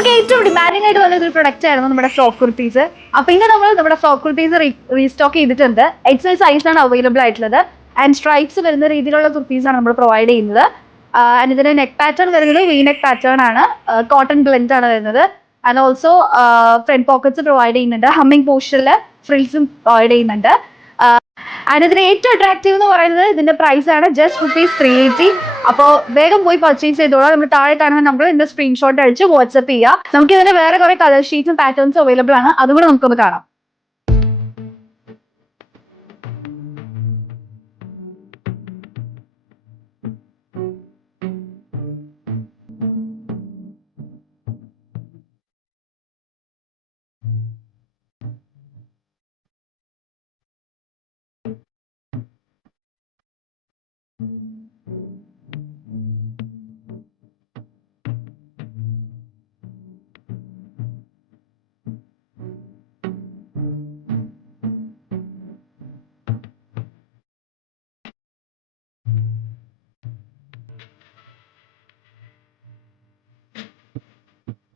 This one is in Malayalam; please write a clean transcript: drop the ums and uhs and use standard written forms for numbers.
നമുക്ക് ഏറ്റവും ഡിമാൻഡിംഗ് ആയിട്ട് വന്ന ഒരു പ്രൊഡക്റ്റ് ആയിരുന്നു നമ്മുടെ ഫ്രോക്ക് കുർത്തീസ്. അപ്പൊ ഇന്ന് നമ്മൾ നമ്മുടെ ഫ്രോക്ക് കുർത്തീസ് റീസ്റ്റോക്ക് ചെയ്തിട്ടുണ്ട്. XL സൈസാണ് അവൈലബിൾ ആയിട്ടുള്ളത്. ആൻഡ് സ്ട്രൈപ്സ് വരുന്ന രീതിയിലുള്ള കുർത്തീസ് ആണ് നമ്മൾ പ്രൊവൈഡ് ചെയ്യുന്നത്. ആൻഡ് ഇതിന്റെ നെക്ക് പാറ്റേൺ വരുന്നത് വി നെക്ക് പാറ്റേൺ ആണ്. കോട്ടൺ ബ്ലെൻഡ് ആണ് വരുന്നത്. And also front pockets provide ചെയ്യുന്നുണ്ട്. ഹമ്മിങ് പോർഷനിൽ ഫ്രിൽസും പ്രൊവൈഡ് ചെയ്യുന്നുണ്ട്. ആൻഡ് ഇതിന് ഏറ്റവും അട്രാക്റ്റീവ് എന്ന് പറയുന്നത് ഇതിന്റെ പ്രൈസ് ആണ് ജസ്റ്റ് ₹380. അപ്പോൾ വേഗം പോയി പർച്ചേസ് ചെയ്തോളാം. നമ്മൾ താഴെ കാണുന്ന നമ്പർ ഇതിന്റെ സ്ക്രീൻഷോട്ട് അടിച്ച് വാട്സ്ആപ്പ് ചെയ്യുക. നമുക്ക് ഇതിന് വേറെ കുറെ കളർ ഷീറ്റ്സും പാറ്റേൺസും അവൈലബിൾ ആണ്. അതുകൂടെ നമുക്കൊന്ന് കാണാം.